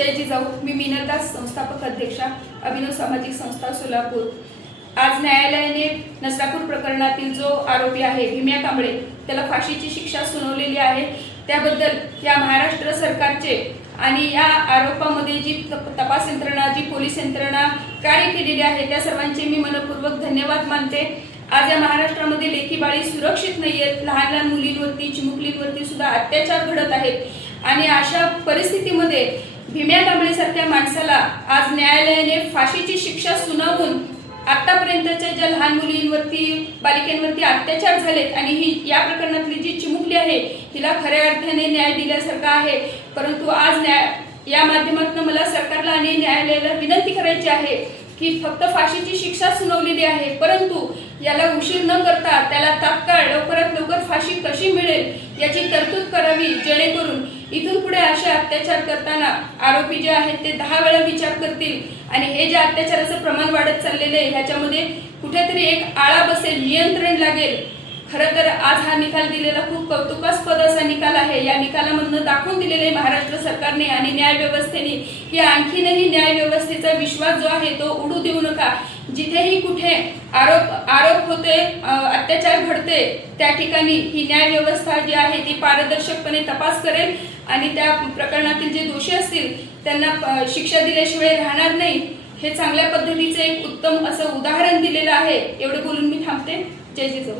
जय जिजाऊ। मी मीनलदास, संस्थापक अध्यक्षा, अभिनव सामाजिक संस्था सोलापूर। आज न्यायालयाने नसरापूर प्रकरणातील जो आरोपी आहे भीम्या कांबळे त्याला फाशीची शिक्षा सुनावलेली आहे। त्याबद्दल या महाराष्ट्र सरकारचे आणि या आरोपामध्ये जी तपास यंत्रणा, जी पोलीस यंत्रणा कार्य केलेली आहे त्या सर्वांचे मी मनपूर्वक धन्यवाद मानते। आज या महाराष्ट्रामध्ये लेकीबाळी सुरक्षित नाहीयेत, लहान लहान मुलींवरती, चिमुकलींवरती सुद्धा अत्याचार घडत आहेत आणि अशा परिस्थितीमध्ये भीम्या कांबळे सारख्या माणसाला आज न्यायालयाने फाशीची शिक्षा सुनावून आतापर्यंतच्या ज्या लहान मुलींवरती, बालिकांवरती अत्याचार झालेत आणि ही या प्रकरणातली जी चिमुकली आहे तिला खऱ्या अर्थाने न्याय दिल्यासारखा आहे। परंतु आज या माध्यमातून मला सरकारला आणि न्यायालयाला विनंती करायची आहे की फक्त फाशीची शिक्षा सुनावलेली आहे, परंतु याला उशीर न करता त्याला तात्काळ लवकरात लवकर फाशी कशी मिळेल याची तरतूद करावी, जेणेकरून इथून पुढे असे अत्याचार करताना आरोपी जे आहेत ते 10 वेळा विचार करतील आणि हे जे अत्याचाराचं प्रमाण वाढत चाललेलं आहे ह्याच्यामध्ये कुठेतरी एक आळा बसेल, नियंत्रण लागेल। खरं तर आज हा निकाल दिलेला खूप कौतुकास्पद असा निकाल आहे। या निकालामधून दाखवून दिलेले महाराष्ट्र सरकारने आणि न्याय व्यवस्थेने की आणखीनही न्याय व्यवस्थेचा विश्वास जो आहे तो उडू देऊ नका। जिथेही कुठे आरोप होते, अत्याचार घडते त्या ठिकाणी ही न्याय व्यवस्था जी आहे ती पारदर्शकपणे तपास करेल आणि त्या प्रकरणातील जे दोषी असतील त्यांना शिक्षा दिल्याशिवाय राहणार नाही। हे चांगल्या पद्धतीचे एक उत्तम असं उदाहरण दिलेलं आहे। एवढे बोलून मी थांबते। जय जिजाऊ।